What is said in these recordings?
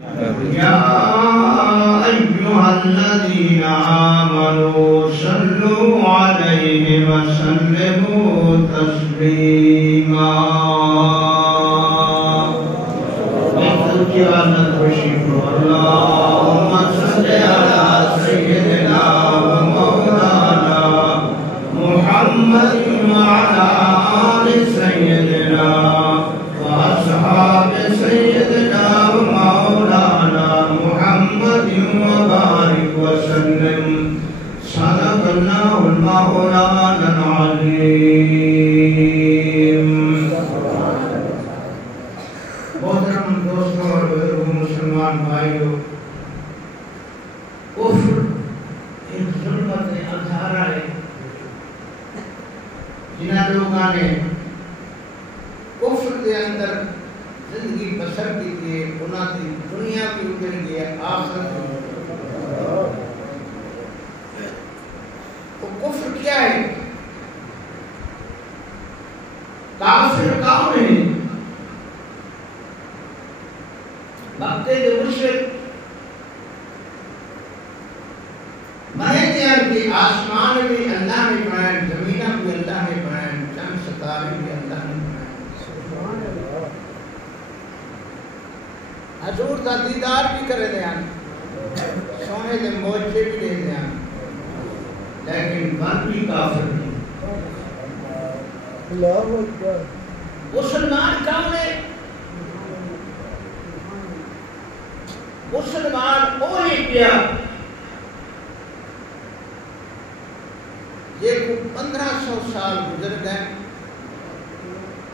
يا أيها الذين آمنوا صلوا عليه وسلموا تسليما اللهم صل على سيدنا ومولانا محمد وعلى آل سيدنا وأصحاب سيدنا ومولانا محمد وبارك وسلم صدق الله المولانا العظيم. محترم دوستوں اور مسلمان بھائیوں، کفر ایک ظلمت اندھارا ہے جنہاں لوگاں نے کفر کے اندر زندگی بسر کی تھی، انہاں کی دنیا بھی اجڑ گئی، آخرت تو کفر کیا ہے؟ کافر کون ہے؟ مکے کے مشرک مہدیان کی آسمان بھی اللہ نے بنائے، زمینہ بھی اللہ نے بنائے، چند ستارے بھی اللہ نے بنائے. حضور کا دیدار بھی کرے دیا، سونے دے موجے بھی دے دیا، لیکن من بھی کافر نہیں. مسلمان کون ہے؟ مسلمان وہی پیا یہ کو 1500 سال گزر گئے،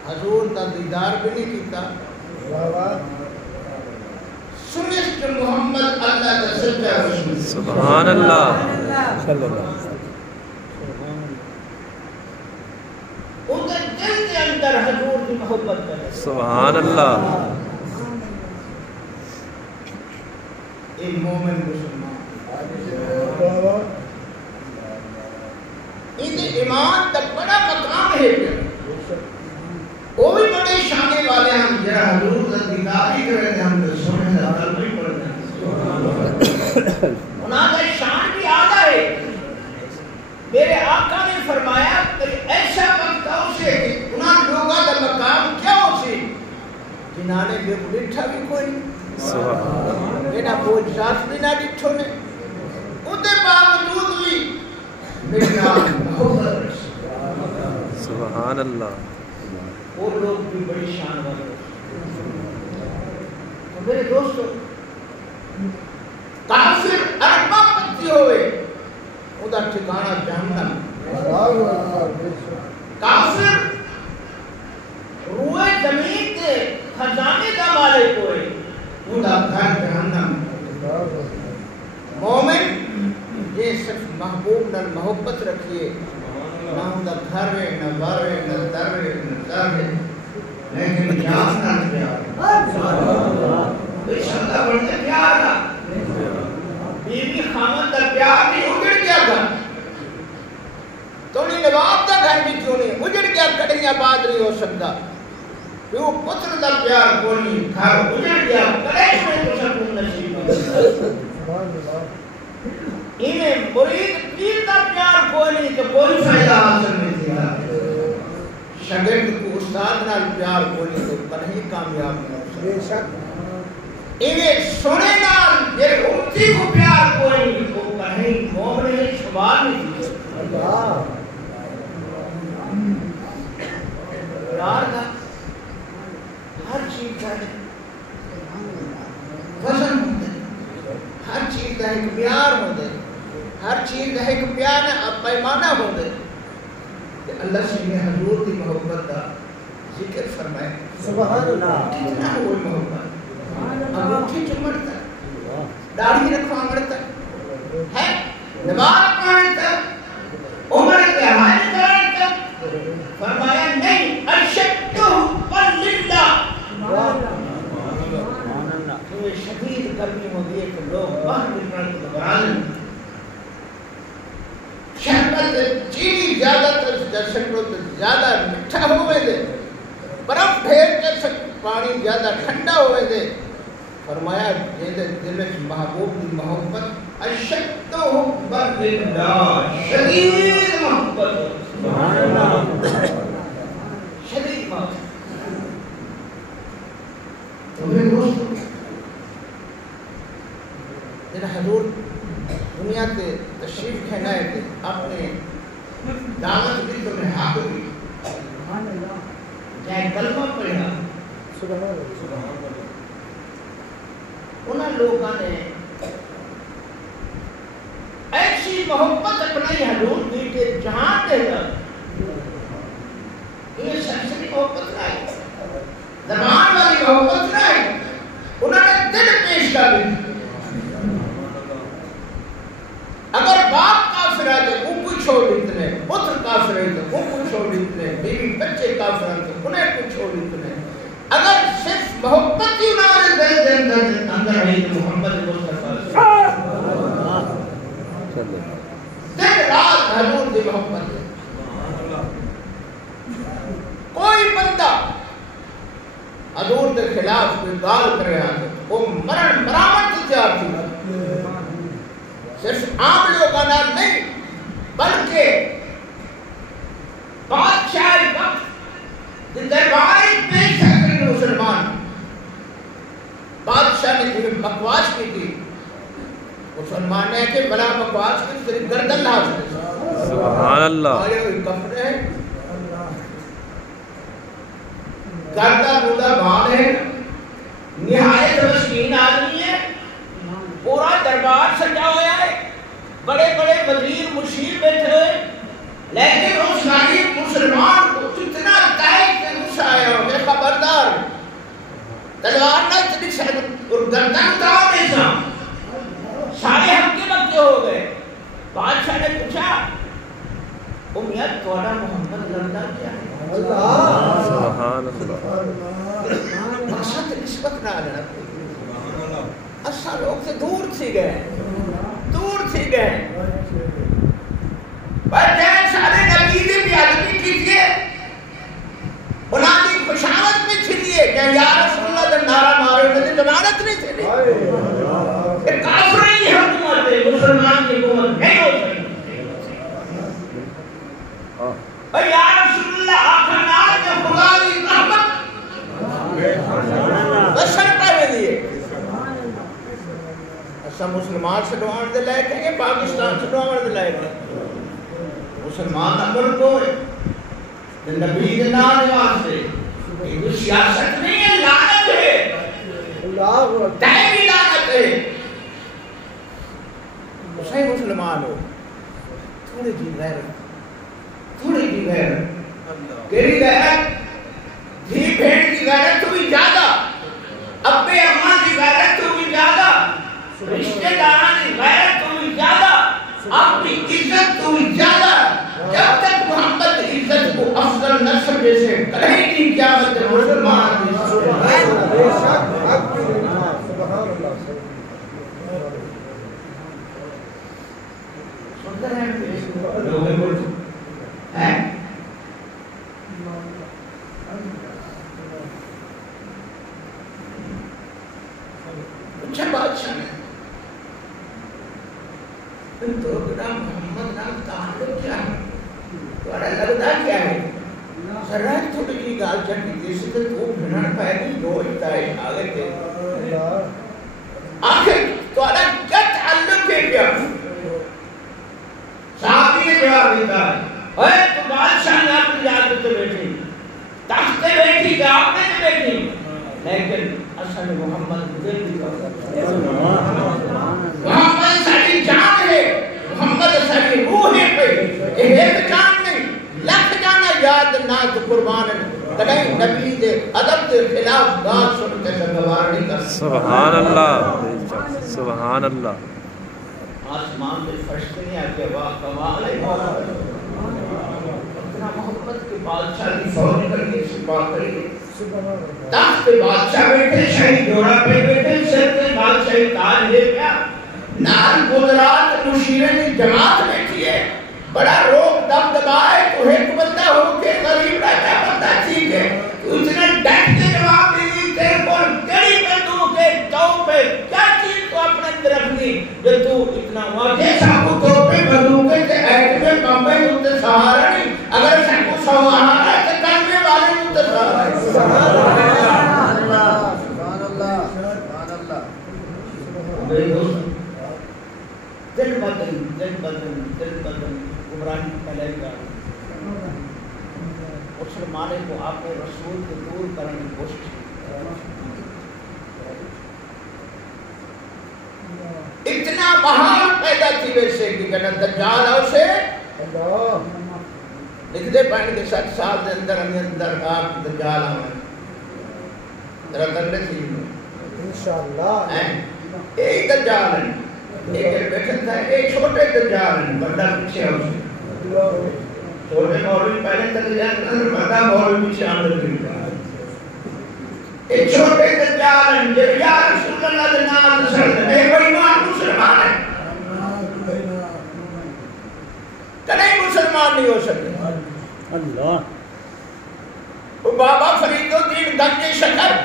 حضور کا دیدار بھی نہیں کیتا، سنت محمد اللہ کا سچا رسول. سبحان اللہ. ان کے دل کے اندر حضور کی محبت ہے. سبحان اللہ. ایک مومن مسلمان ان ایمان کا بڑا مقام ہے، وہ بھی بڑے شانے والے ہم جہاں حضور کا دیدار ہی کرے تھے، ہم تو سونے کا کلمہ ہی پڑھتے ہیں. انہاں کا شان بھی آدھا ہے. میرے آقا نے فرمایا کہ ایسا وقت ہو سے کہ انہاں لوگوں کا مقام کیا ہو سے جنہاں نے بے بلٹھا بھی کوئی نہیں، اینا بوجھ رات بھی نہ ڈٹھو نے، ادھے باوجود بھی میرے نام محبت رسول. سبحان اللہ. وہ لوگ بھی بڑی شان والے. تو میرے دوستو، کافر اربا پتی ہوئے ادا ٹھکانہ جہنم. کافر روئے زمین کے خزانے کا مالک ہوئے ادا گھر جہنم. مومن یہ صرف محبوب نہ محبت رکھیے، نہ ادا گھر ہے، نہ بار ہے، نہ در ہے، نہ در ہے، لیکن جان نہ پیار. بے شکا بڑھتے پیار تھا، بیوی خامن کا پیار نہیں اجڑ گیا تھا. تو نہیں نواب کا گھر بھی کیوں نہیں اجڑ گیا، کڑیاں باد نہیں ہو سکتا. کیوں پتر کا پیار کوئی گھر اجڑ گیا، کلیش میں تو سکون نصیب ہے. انہیں مرید پیر کا پیار کوئی نہیں تو کوئی فائدہ حاصل نہیں کیا. شاگرد کو استاد نال پیار کوئی نہیں تو کہیں کامیاب نہیں ہو سکتا. انہیں سونے نال یہ امتی کو پیار کوئی نہیں تو کہیں مومن شمار نہیں کیا. پیار کا ہر چیز کا وزن ہوتا ہے، ہر چیز کا ایک معیار ہوتا ہے، ہر چیز کا ایک پیمانہ ہوتا ہے. اللہ سے یہ حضور کی محبت کا ذکر فرمائے. سبحان اللہ. کتنا ہوئی محبت، انگوٹھی چمڑتا ہے، داڑھی رکھوا مرتا ہے، نماز پڑھتا، عمر کے حج کرتا. فرمایا نہیں اشد للہ. تو شدید گرمی ہوتی ہے کہ لوگ باہر نکلنے کو گھبرانے. شربت چینی زیادہ تر زیادہ میٹھا ہوئے دے، برف ڈھیر کے پانی زیادہ ٹھنڈا ہوئے دے، فرمایا جے دل وچ محبوب دی محبت اشد حب للہ شدید محبت سبحان اللہ شدید محبت تو میں دوستو جن حضور دنیا تے تشریف کھینا ہے تے اپنے دعوت دی تو میں حق دی جائے کلمہ پڑھا سبحان اللہ انہاں لوگوں نے ایسی محبت اپنائی حضور دی کہ جہاں دے گا یہ سنسنی محبت نہیں زبان والی محبت نہیں انہوں نے دل پیش کر دی اگر باپ کافر ہے تو ان کو چھوڑ دیتے ہیں پتر کافر ہے تو ان کو چھوڑ دیتے ہیں بیوی بچے کافر ہیں تو انہیں کو چھوڑ دیتے ہیں اگر صرف محبت ہی ہمارے دل کے اندر ہے تو محمد مصطفیٰ دن رات حضور دی محبت ہے کوئی بندہ حضور کے خلاف کوئی گال کرے آتے وہ مرن برامت سے تیار تھی صرف عام لوگوں کا نہیں بلکہ بادشاہ وقت دربار پیش کرنے مسلمان بادشاہ نے جو بکواس کی تھی مسلمان نے کہ بلا بکواس کی تیری گردن لاز سبحان اللہ آئے ہوئی کفر ہے گردن مدہ بھال ہے نہایت مسکین آدمی ہے پورا دربار سجا ہوا ہے بڑے بڑے وزیر مشیر بیٹھے ہوئے لیکن اس غریب مسلمان کو اتنا تائید سے غصہ آیا ہو کہ خبردار تلوار نہ اتنی شہد اور گردن اتراؤ نہیں سا سارے ہم کے بکے ہو گئے بادشاہ نے پوچھا امیت توڑا محمد لڑتا کیا ہے سبحان اللہ مقصد نسبت نہ آنا اسا لوگ سے دور تھی گئے پر جائے سارے نبی نے بھی آدمی کیجئے انہاں کی خوشامت میں چھلیے کہ یا رسول اللہ جب نعرہ مارے انہوں نے ضمانت نہیں چھلی کہ کافری حکومت ہے مسلمان کی حکومت نہیں ہو سکتی اور یا رسول اللہ آخرنات کے خدا کی رحمت بشر پہلے دیئے ایسا مسلمان سے دعاؤں دے لائے کہ یہ پاکستان سے دعاؤں دے لائے کہ مسلمان امر کو نبی دنان واسطے یہ تو سیاست نہیں ہے لعنت ہے دائمی لعنت ہے صحیح مسلمان ہو تھوڑی جی غیرت کیری غیرت دھی بھیڑ کی غیرت تو بھی زیادہ ابے اماں کی غیرت تو بھی زیادہ رشتہ داران کی غیرت تو بھی زیادہ اپنی عزت تو بھی زیادہ جب تک محمد عزت کو افضل نہ سمجھے سے کہیں کی قیامت مسلمان بے شک حق سبحان اللہ سنتے ہیں لوگ ہیں اچھا بادشاہ نے تو نام محمد نام تعلق کیا ہے تمہارا لگتا کیا ہے سرائے تھوڑی کی گال چکی جیسے کہ تو بھنان پائے نہیں دو اتائے آگے کے آخر تمہارا کیا تعلق ہے کیا صحابی نے جواب دیتا ہے اے تو بادشاہ نے اپنی جانتے تو بیٹھی تختے بیٹھی کہ آپ نے بیٹھی لیکن اصل محمد مجھے بھی محمد ساری جان ہے محمد ساری روح ہے پہ ایک جان نہیں لکھ جانا یاد نہ تو قربان تنہیں نبی دے ادب دے خلاف گال سنتے سے گوار نہیں کر سبحان اللہ سبحان اللہ آسمان دے فرشتے نہیں آتے واہ کمال ہے اتنا محمد کے بادشاہ کی فوج کرنی سے بات کریں تخت پہ بادشاہ بیٹھے شاہی جوڑا پہ بیٹھے سر پہ بادشاہی تاج ہے کیا نال قدرات مشیرے کی جماعت بیٹھی ہے بڑا روک دم دبائے تو ایک بندہ ہو کے غریب رہتا ہے بندہ ٹھیک ہے تو اتنا ڈٹ کے جواب دے دی تیرے کو کڑی بندوں کے تو اتنا ہوا کہ ساکو توپے بندوقے تے ایٹمے بمبے ہوتے سہارا نہیں اگر ساکو سہارا ہے تو کلمے والے ہوتے سہارا ہے سبحان اللہ سبحان اللہ سبحان اللہ دل بدن عمرانی پہلے کا مسلمانے کو آپ نے رسول کو دور کرنے کی کوشش کی اتنا بہار پیدا کی ویسے کہ کہنا دجال آؤ سے لکھ دے پائیں کہ 7 سال دے اندر آپ دجال آؤ ذرا کرنے تھی انشاءاللہ ایک دجال ہے ایک بیٹھن تھا ایک چھوٹے دجال ہیں بڑا پیچھے آؤ سے چھوٹے مولوی پہلے دجال بڑا مولوی پیچھے آنے لگی ایک چھوٹے دجال ہیں جب یا رسول اللہ دے نام سر دے ایک بڑی مان مسلمان ہے کہیں مسلمان نہیں ہو سکتے اللہ وہ بابا فرید الدین گنج شکر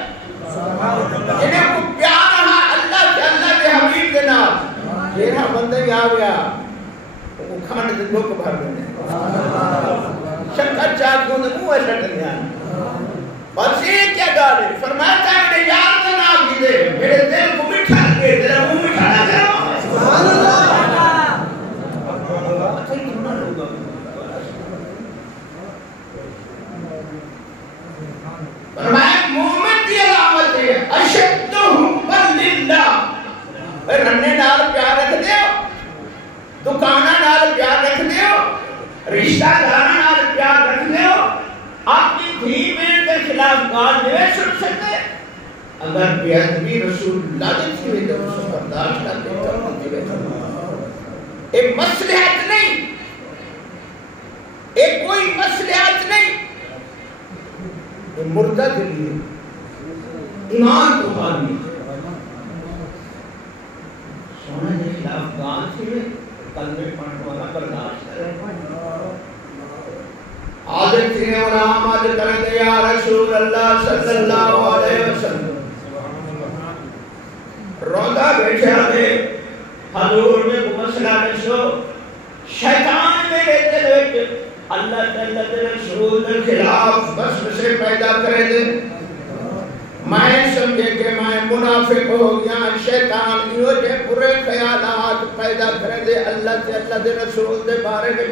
جنہیں کو پیار رہا اللہ کے حبیب کے نام یہ رہا بندے آ گیا وہ کھانڈ دے لوگ بھر دینے شکر چاہ کیوں دے منہ ایسا کرنے بس یہ کیا گالے فرماتا ہے میرے یار کا نام کی دے میرے دل کو مٹھا لگے تیرا منہ مٹھا نہ کرو سبحان اللہ فرمایا مومن دی علامت ہے اشدہم باللہ رنے نال پیار رکھ دیو دکانہ نال پیار رکھ دیو رشتہ دارہ نال پیار رکھ دیو اپنی دھی میں کے خلاف گال نہیں سن سکتے اگر بیعدبی رسول اللہ دیکھتے ہوئے تو اس کو برداشت کرتے ایک مصلحت نہیں ایک کوئی مصلحت نہیں یہ مردہ کے لیے ایمان کو خالی سونے کے خلاف گال تھی قلبے پڑھنے والا برداشت کرے حاضر تھی غلام آج کریں گے یا رسول اللہ صلی اللہ علیہ وسلم روندہ بیٹھے آدھے حضور میں کو مسئلہ نشو شیطان میرے دل وچ اللہ تعالیٰ دے رسول دے خلاف بس سے پیدا کرے دے میں سمجھے کہ میں منافق ہو گیا شیطان یہ جے برے خیالات پیدا کرے دے اللہ دے رسول دے بارے میں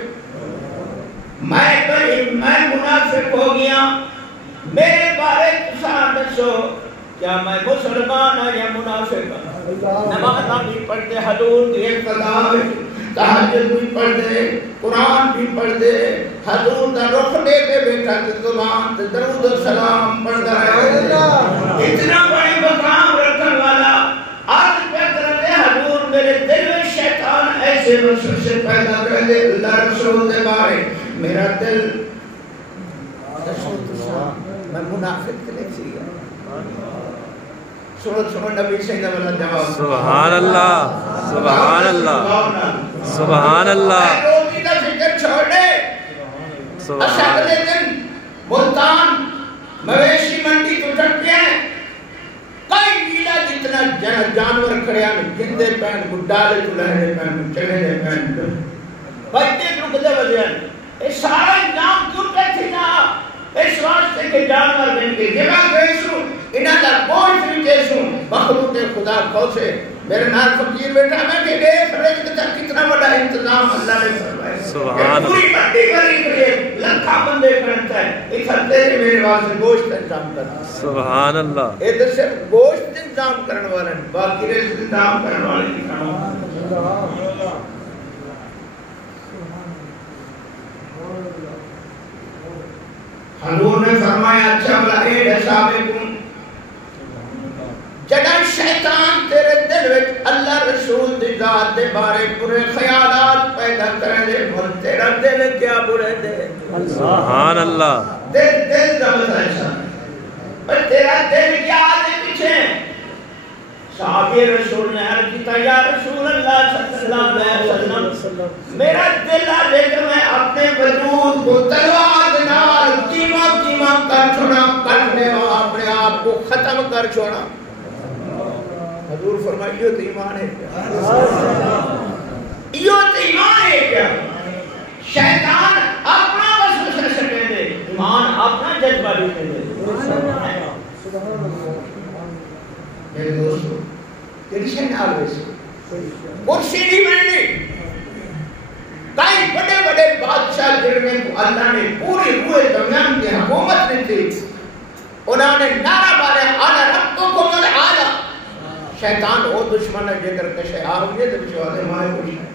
میں منافق ہو گیا میرے بارے تساں دسو کیا میں مسلمان ہوں یا منافق ہوں نماز بھی پڑھتے حضور کی اقتدا تہجد بھی پڑھ دے قرآن بھی پڑھ دے حضور دا رخ دے کے بیٹھا تے زبان تے درود و سلام پڑھتا ہے اتنا بڑی مقام رکھنے والا آج کہتے رہے حضور میرے دل میں شیطان ایسے وسوسے پیدا کر دے اللہ رسول دے بارے میرا دل میں منافق نہیں سی گا سنو نبی سیدہ والا جواب سبحان اللہ سبحان اللہ سبحان اللہ روٹی کا فکر چھوڑ دے اشاغلے دن ملتان مویشی منڈی تو ٹھٹ گیا ہے کئی میلہ جتنا جانور کھڑے ہیں گندے پہن گڈالے تو لہرے پہن چلے دے پہن بچے رک دے وجہ یہ سارا نام کیوں کہتے نا اس واسطے کے جانور بن کے جگہ گئیسوں انہاں دا گوشت بھی کیسوں مخلوق خدا کھوسے میرے نال فقیر بیٹھا میں کہ دیکھ رہے کتنا بڑا انتظام اللہ نے فرمایا سبحان پوری منڈی بھری کرے لکھا بندے کرتا ہے ایک ہفتے میرے واسطے گوشت انتظام کرتا ہے سبحان اللہ یہ تو صرف گوشت انتظام کرنے والے باقی رزق انتظام کرنے والے نہیں کرنا حضور نے فرمایا اچھا بلا اے حسابکم جڑا شیطان تیرے دل وچ اللہ رسول دی ذات دے بارے برے خیالات پیدا کرے دے اور تیرا دل کیا برے دے سبحان اللہ دل زبردست ایسا پر تیرا دل کیا دے پیچھے صحابی رسول نے عرض کیا یا رسول اللہ صلی اللہ علیہ وسلم میرا دل آجے کہ میں اپنے وجود کو تلوار نال کیما کر چھوڑا کرنے اور اپنے آپ کو ختم کر چھوڑا حضور فرمائیے تو ایمان ہے یہ تو ایمان ہے کیا شیطان اپنا وسوسہ سٹے دے ایمان اپنا جذبہ دیتے دے میرے دوستو تیرشن آلویس کرسی نہیں ملنی کئی بڑے بڑے بادشاہ جنہیں کو اللہ نے پوری روح دنیان کی حکومت نے تھی انہوں نے نعرہ مارے آنا ربکم العالی شیطان وہ دشمن ہے جگر کشے آؤگے تو بچوادے مارے کچھ ہے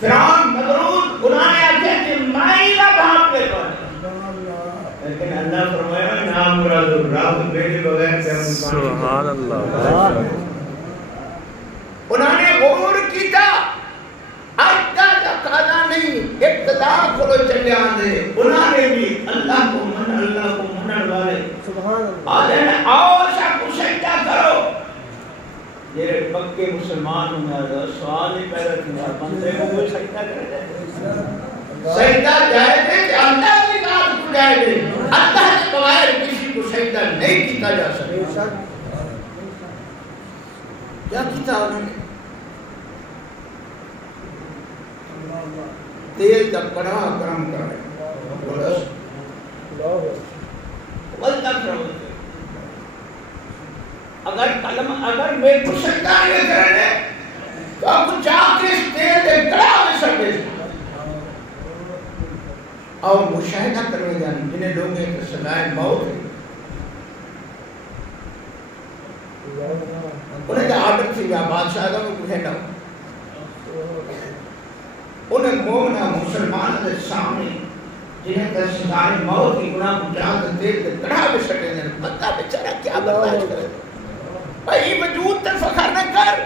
فرعون مغرور انہوں نے آکھے کہ مائی رب ہم پہ کون لیکن اللہ فرمایا نام مراد رب میرے بغیر سبحان اللہ انہوں نے غرور کیتا اجدہ تقاضا نہیں ابتدا کھلو چلے آندے انہوں نے بھی اللہ کو منن والے آدھے آؤ سب کو سجدہ کرو یہ پکے مسلمان ہونا سوال ہی پیدا کیا بندے کو کوئی سجدہ کرے جائے سجدہ جائے دے کہ اللہ کی ذات کو جائے دے اللہ کے بغیر کسی کو سجدہ نہیں کیتا جا سکتا کیا کیتا انہوں نے تیل کا کڑا کرم کر رہے اگر میں پرسکتا نہیں کرنے تو آپ کو چاہ کے اس تیل دے کڑا میں سکتے اور مشاہدہ کرنے جانے جنہیں لوگ ایک سزائے موت ہے انہیں تو آرڈر تھی یا بادشاہ کا میں کچھ نہ انہیں مومنہ مسلمان کے سامنے جنہیں کا سزائے موت کی گناہ کو جہاں سے دیر کے کڑھا بھی سکتے ہیں بندہ بیچارہ کیا برداشت کرے بھائی وجود تے فخر نہ کر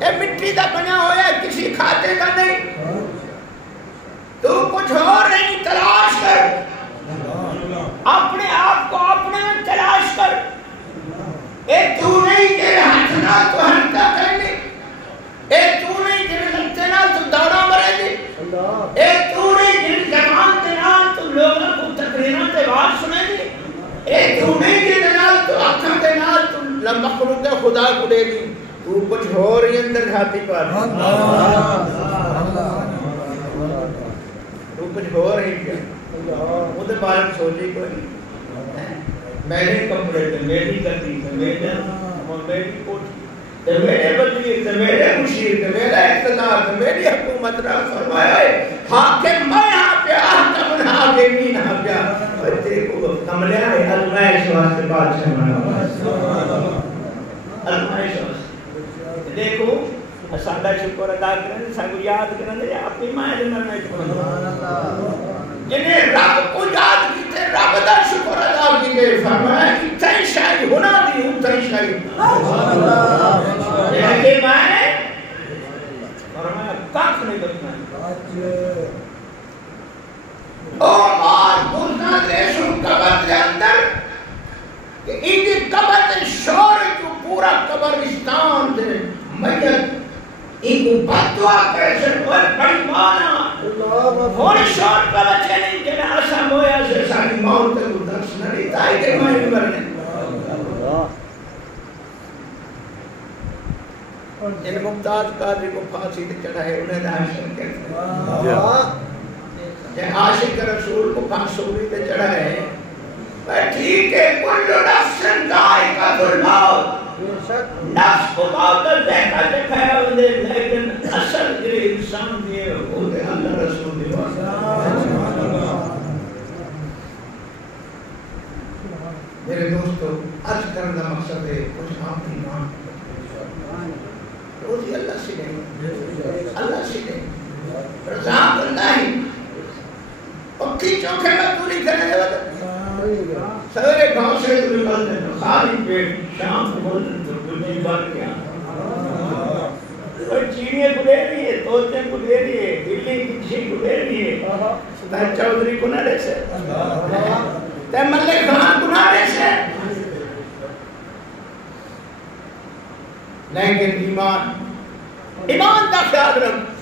اے مٹی دا بنا ہویا کسی کھاتے کا نہیں تو کچھ اور نہیں تلاش کر اپنے آپ کو اپنے تلاش کر اے تو نہیں تیرے ہاتھنا تو ہنکا کرنے اے تو نہیں تیرے لگتے نہ تو دوڑا مرے دی اے تو نہیں تیرے زمان تے نال تو لوگوں کو تقریروں تے بات سنے دی اے تو نہیں تیرے نال تو اکھاں تے نال تو مخلوق خدا کو دے دی تو کچھ ہو رہی اندر گھاتی پر تو کچھ ہو رہی کیا وہ تو بارک سوچی کوئی میرے کپڑے تے میری کرتی تے میری کوٹھی تے میرے بدلی تے میرے مشیر تے میرا اقتدار تے میری حکومت را فرمایا ہے حاکم میں یہاں پہ حاکم ان حاکمین یہاں پہ اور تیرے کو کملے آئے ازمائش واسطے بادشاہ بنا ازمائش واسطے دیکھو سادہ شکر ادا کرنے سانگو یاد کرنے اپنی ماں دے مرنے چکنے جنہیں رب کو یاد کیتے رب دا شکر ادا کیتے فرمایا کہ تئی شاہی ہونا دی ہوں تئی شاہی یہ کہ میں فرمایا کاک نہیں بکنا او مار بھولنا ریشو قبر دے اندر کہ ایدی قبر دے شور جو پورا قبرستان دے میت ایک بدعا کرے سے کوئی بڑی مانا ہوری شور کا بچے نہیں کہ ایسا مویا سے ساری موت تے کو درس نہ دیتا ہے کہ میں نہیں مرنے ان ممتاز قادری کو پھانسی تے چڑھائے انہیں عاشق کہتے ہیں عاشق رسول کو پھانسوری تے چڑھائے ٹھیک ہے کل نفس ذائقۃ الموت نفس کو باطل دیکھا دکھایا ہوندے لیکن اصل جو انسان دیئے وہ دے اللہ رسول دیئے میرے دوستو عرض کرنا مقصد ہے کچھ آپ ایمان روزی اللہ سے نہیں اللہ سے نہیں رضاق اللہ ہی پکی چوکھے میں پوری کرنے دے وقت سویرے گاؤں سے تو نکلتے ہیں خالی پیٹ شام کو بولتے تو کچھ بات کیا اور چیڑیے کو دے رہی ہے توتے کو دے رہی ہے بلی کچھی کو دے رہی ہے تے چودھری کو نہ دے سے تے ملے خان کو نہ دے سے لیکن ایمان دا خیال رکھ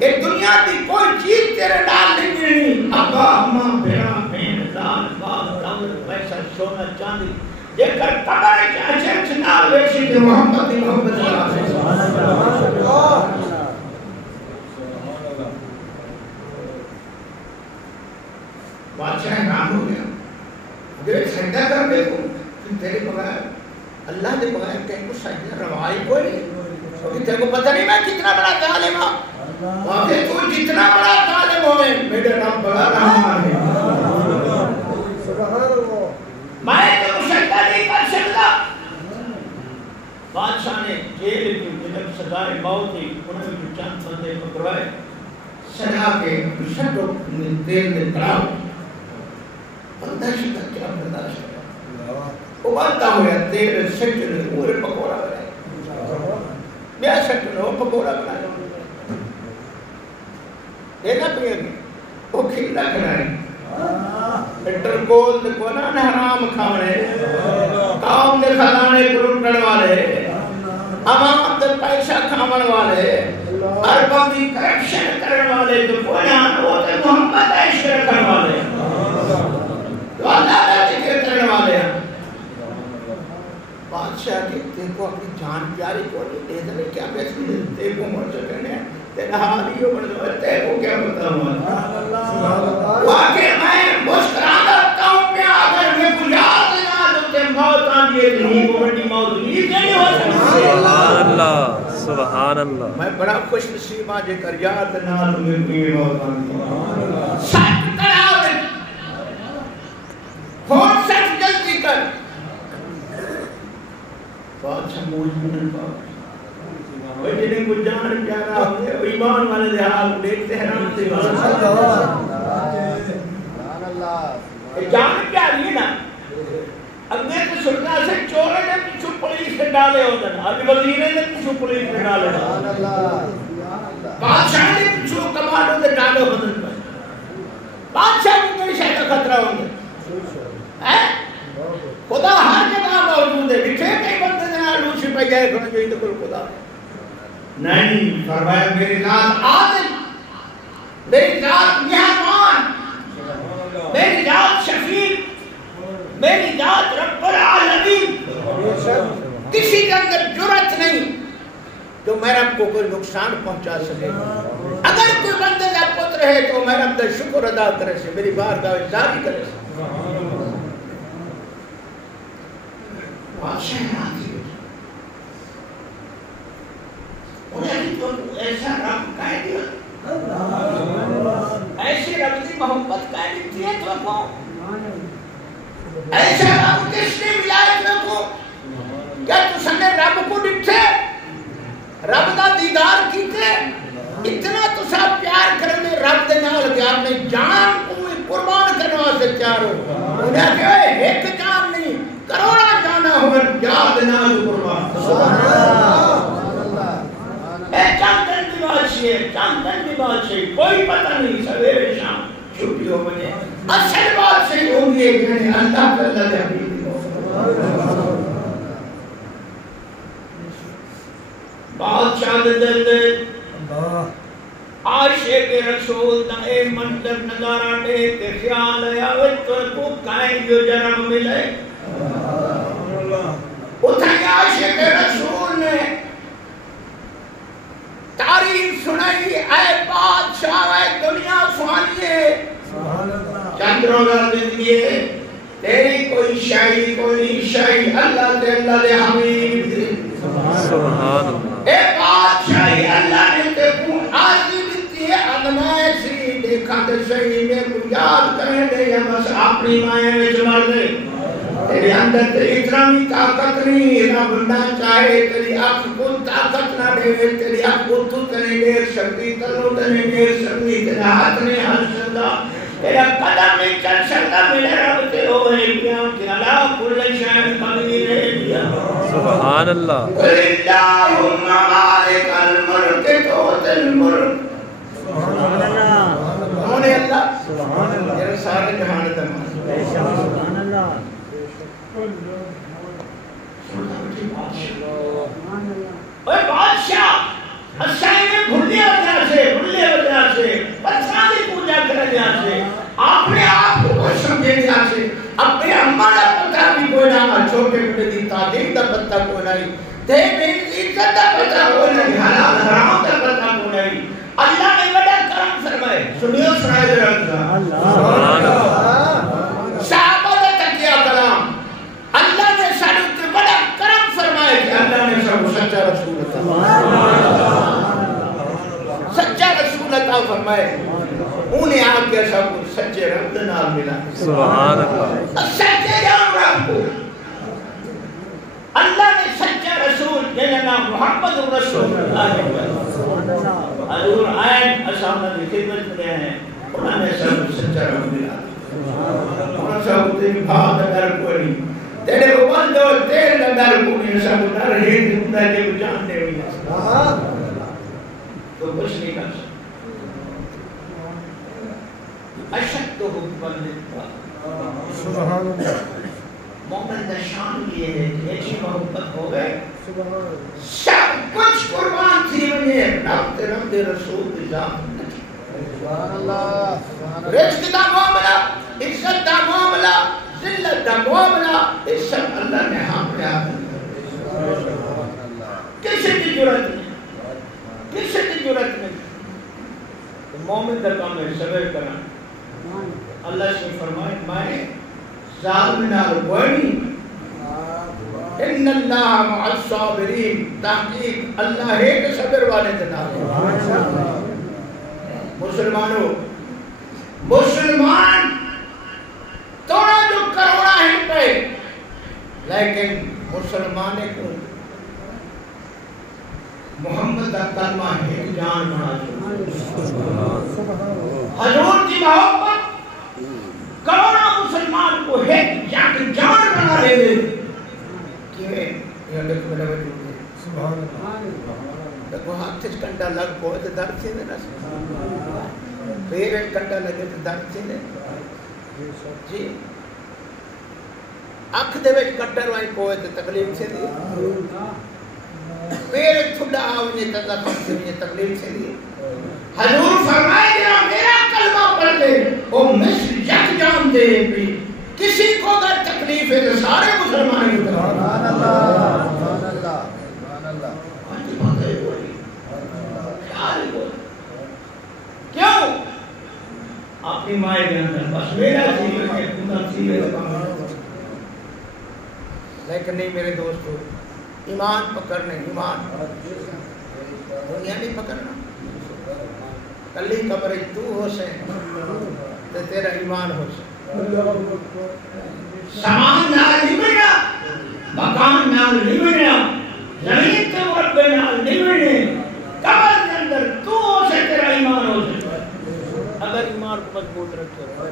ایک دنیا کی کوئی چیز تیرے ڈال نہیں ملنی ابا ہما بیڑا بین دان باغ دور پیسہ سونا چاندی جے کر قبر چاچے چنال ویسی کہ محمد صلی اللہ علیہ وسلم اللہ نے بغیر کہیں کو سجدہ روائی کوئی نہیں، کیونکہ تیرے کو پتہ نہیں میں کتنا بڑا ظالم ہوں، واقعی تو جتنا بڑا ظالم ہوئے میرے رب بڑا رحمان ہے، میں تو سجدہ نہیں کر سکتا۔ بادشاہ نے جیل کی جب سزائے موت تھی انہوں نے چند بندے پکڑوائے سجا کے شکو دیر میں تراؤ بندہ شکا کیا برداشت ہے وہ بانتا ہویا تیرے سجن نے پورے پکوڑا بنائے بیا سجن وہ پکوڑا بنائے دیکھا پہ وہ کھیلا کھلائے انٹر کول دے کونان حرام کھانے قوم دے خزانے پرنٹن والے عوام دے پیسہ کھامن والے اربوں دی کرپشن کرن والے تو کونان وہ تے محمد عشق رکھن والے تو اللہ کا ذکر کرن والے ہیں۔ بادشاہ کہتے کو اپنی جان پیاری کو نہیں دے دے کیا بیسے تے کو مر چکنے ہیں تیرا حالیوں بڑھ دو تے کو کیا بتا ہوا واقعی میں مسکران رکھتا ہوں پہ اگر میں کو یاد نہ دو تے موت آن یہ نہیں کو بڑی موت نہیں نہیں ہو سکتی سبحان اللہ سبحان اللہ میں بڑا خوش نصیب آج کر یاد نہ دو میں کو یہ موت آن سچ کراؤ فون سچ جلدی کر بادشاہ موجود پاک وہ جنہیں کو جان پیارا ہوتے ہیں ایمان والے دہال دیکھتے ہیں رام سے جان پیاری ہے نا اگنے تو سننا سے چورے نے پچھو پولیس سے ڈالے ہوتا ہے ابھی وزیرے نے پچھو پولیس سے ڈالے ہوتا ہے بادشاہ نے پچھو کمانڈوں سے ڈالے ہوتا ہے بادشاہ کو کوئی شاید خطرہ ہوتا ہے خدا ہر جگہ موجود ہے بچھے کئی بندے دینا لوشی پہ گئے کھنے جو ہی تو کل خدا نہیں فرمایا میری ذات عادل میری ذات مہربان میری ذات شفیق میری ذات رب العالمین کسی کے اندر جرات نہیں جو میرا کو کوئی نقصان پہنچا سکے اگر کوئی بندے کا پتر ہے تو میرا اندر شکر ادا کرے سے میری بارگاہ جاری کرے سے بادشاہ راضی ہو انہیں تو ایسا رب کہہ دیا ایسے رب کی محبت کہہ دیتی ہے تو کو ایسا رب کس نے ملائے تو کو کیا تو سنے رب کو ڈٹھے رب کا دیدار کیتے اتنا تو سب پیار کرنے رب دے نال کہ آپ نے جان کو قربان کرنے سے تیار ہو انہیں کہ ایک جان نہیں کروڑا جانا ہوگا یاد نال قربان سبحان اللہ اے چاندن کی بات سے کوئی پتہ نہیں سویرے شام چھٹی ہو بنے اصل بات سے ہوگی ہے کہ اللہ کا اللہ دے حبیب بادشاہ دے عاشق رسول دا اے منظر نظارہ دیکھ کے خیال ہے آوے تو کو کائیں جو جنم ملے اتھائی عاشق رسول نے تعریف سنائی اے بادشاہ اے دنیا سوانی ہے چند روزہ زندگی ہے تیری کوئی شاہی کوئی شاہی اللہ دے حبیب سبحان اللہ اے بادشاہی اللہ نے تے کو آزی دیتی ہے ادمائے سی دیکھا تے صحیح میں کو یاد کریں دے یا بس اپنی مائیں میں جمال دے تیرے اندر تیری اتنا بھی طاقت نہیں رب نہ چاہے تیری آنکھ کو طاقت نہ دے تیری آنکھ کو تو تنے دیر شکتی تنو تنے دیر شکتی تیرا ہاتھ نے ہاتھ شکتا تیرا قدم میں چل شکتا میرے رب تے ہوئے کیا کہ اللہ کل شہر قدیر ہے دیا سبحان اللہ قل اللہم مالک الملک توت الملک سبحان اللہ کون ہے اللہ سبحان اللہ یہ سارے جہان تمام سبحان اللہ اے بادشاہ اسائی میں بھولے وجہ سے پتھرہ دی پوجا کرنے سے اپنے آپ کو کوئی سمجھے دیا سے اپنے ہمارا پتہ بھی کوئی نہ چھوٹے بڑے دی تعلیم دا پتہ کوئی نہیں دے میری عزت دا پتہ کوئی نہیں حلال حرام دا پتہ کوئی نہیں اللہ نے بڑا کرم فرمائے سنیو سنائے دے رکھتا صحابہ دا تکیہ کلام اللہ نے سارے بڑا کرم سچا رسول عطا سچا رسول عطا فرمائے انہیں آپ کے سب سچے رب نال ملا سبحان اللہ سچے جان رب کو اللہ نے سچا رسول جنہا نام محمد رسول اللہ حضور آئین اسامہ کی خدمت میں گئے ہیں انہوں نے سب سچا رب ملا انہوں سب تیری بھاگ در کوئی تیرے اوپر جو تیر در کوئی سب در ہی دنیا کے جانتے ہوئی تو کچھ نہیں کر سکتا اشد حب للہ سبحان اللہ مومن کا شان یہ ہے کہ ایسی محبت ہو گئے سب کچھ قربان تھی انہیں رب رسول کی ذات سبحان اللہ رزق دا معاملہ عزت دا معاملہ ذلت دا معاملہ یہ سب اللہ نے ہم پہ آتا کسی کی جرت نہیں کسی کی جرت نہیں مومن کا کام ہے صبر کرنا اللہ سے فرمائے میں ظالم نال کوئی ان اللہ مع الصابرین تحقیق اللہ ہے کہ صبر والے کے نال مسلمانوں مسلمان توڑا جو کروڑا ہے پہ لیکن مسلمانے کو محمد کا کلمہ ہے جان بنا حضور کی محبت کروڑا مسلمان کو ہے جان بنا دے دے کیوں یہ دیکھو میرا وجود ہے سبحان اللہ دیکھو ہاتھ سے کنڈا لگ پوئے تو درد سے دینا پھر ایک کنڈا لگے تو درد سے دینا جی اکھ دے وچ کٹر وائی پوئے تو تکلیف سے دی پھر ایک تھوڑا آونے تکلیف سے دی حضور فرمائے جنا میرا کلمہ پڑھ لے وہ مصر یک جان دے بھی کسی کو اگر تکلیف ہے تو سارے مسلمانوں کو سبحان اللہ سبحان اللہ سبحان اللہ کیوں اپنی مائے کے اندر بس میرا جیون ہے خدا سیلے لیکن نہیں میرے دوستو ایمان پکڑنے ایمان دنیا نہیں پکڑنا کلی قبر تو ہو سے تو تیرا ایمان ہو سے سامان نال نہیں بنیا مکان نال نہیں بنیا زمین کے مربع نال نہیں بنے قبر کے اندر تو ہو سے تیرا ایمان ہو سے اگر ایمان کو مضبوط رکھو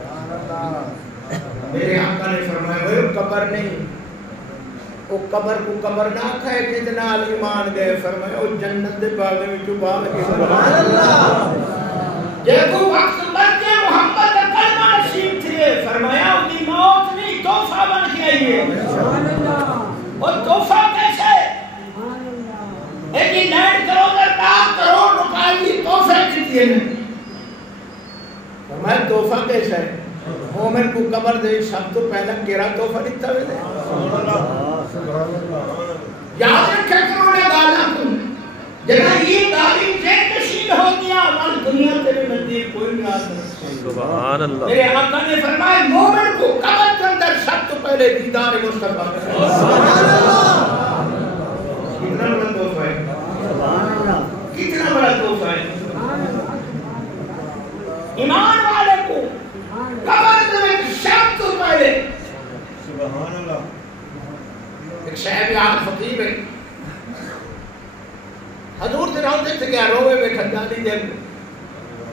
میرے آقا نے فرمایا وہ قبر نہیں وہ قبر کو قبر نہ کھائے جتنا ایمان گئے فرمایا وہ جنت دے باغ میں جو باغ کے سبحان اللہ دیکھو وقت بچے محمد کا کلمہ نصیب تھے فرمایا ان کی موت نہیں تحفہ بن کے آئی ہے اور تحفہ کیسے ایک ہی لینڈ کروڑ روپے کی تحفہ دیتی ہے فرمایا تحفہ کیسا ہے مومن کو قبر دے سب تو پہلا گیرا تحفہ دیتا ہوئے دے یاد رکھے کروڑے گالا تم جنہا یہ تعلیم زین نشین ہو گیا اور دنیا تیرے نزدیک کوئی نہیں آتا سبحان اللہ میرے آقا نے فرمایا مومن کو قبر کے اندر سب تو پہلے دیدار مصطفیٰ سبحان اللہ کتنا بڑا تحفہ ہے کتنا بڑا تحفہ ہے ایمان والے کو قبر میں سب تو پہلے سبحان اللہ ایک صاحب یاد فقیر ہے حضور دے روندے تھے گیا روے بیٹھا جالی دے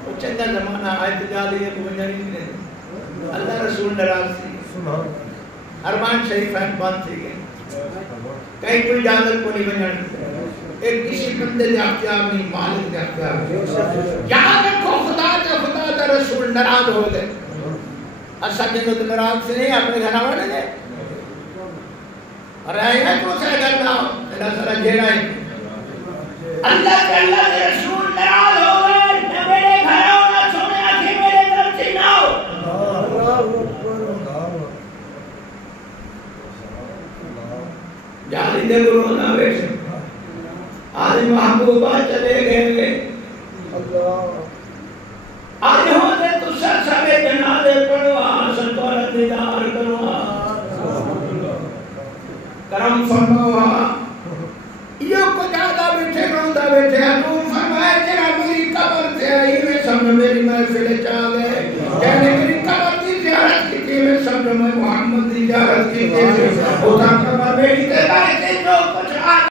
وہ چنگا زمانہ آئے تو جالی دے کو بنجانی نہیں اللہ رسول نراز تھی ارمان شریف ہے بات تھی گئے کہیں کوئی جادل کو نہیں بنجانی ایک کسی بندے دے اختیار نہیں مالک دے اختیار یہاں رکھو خدا دے رسول نراز ہو گئے اصلا جنہوں تو نراز سے نہیں اپنے گھر آوانے گئے اور آئے ہیں تو اسے کرنا ہو اللہ سارا جیڑا ہے اللہ کے رسول نراز ہو گئے نہ میرے گھر آؤ نہ سونے آکھیں میرے طرف سے نہ ہو جالی دے گروہ نہ بیٹھے آج محبوبہ چلے گئے آج ہوتے تو سر سبے جنازے پڑھوا سنتورت دیدار کروا کرم فرماوا یہ کچھ دعا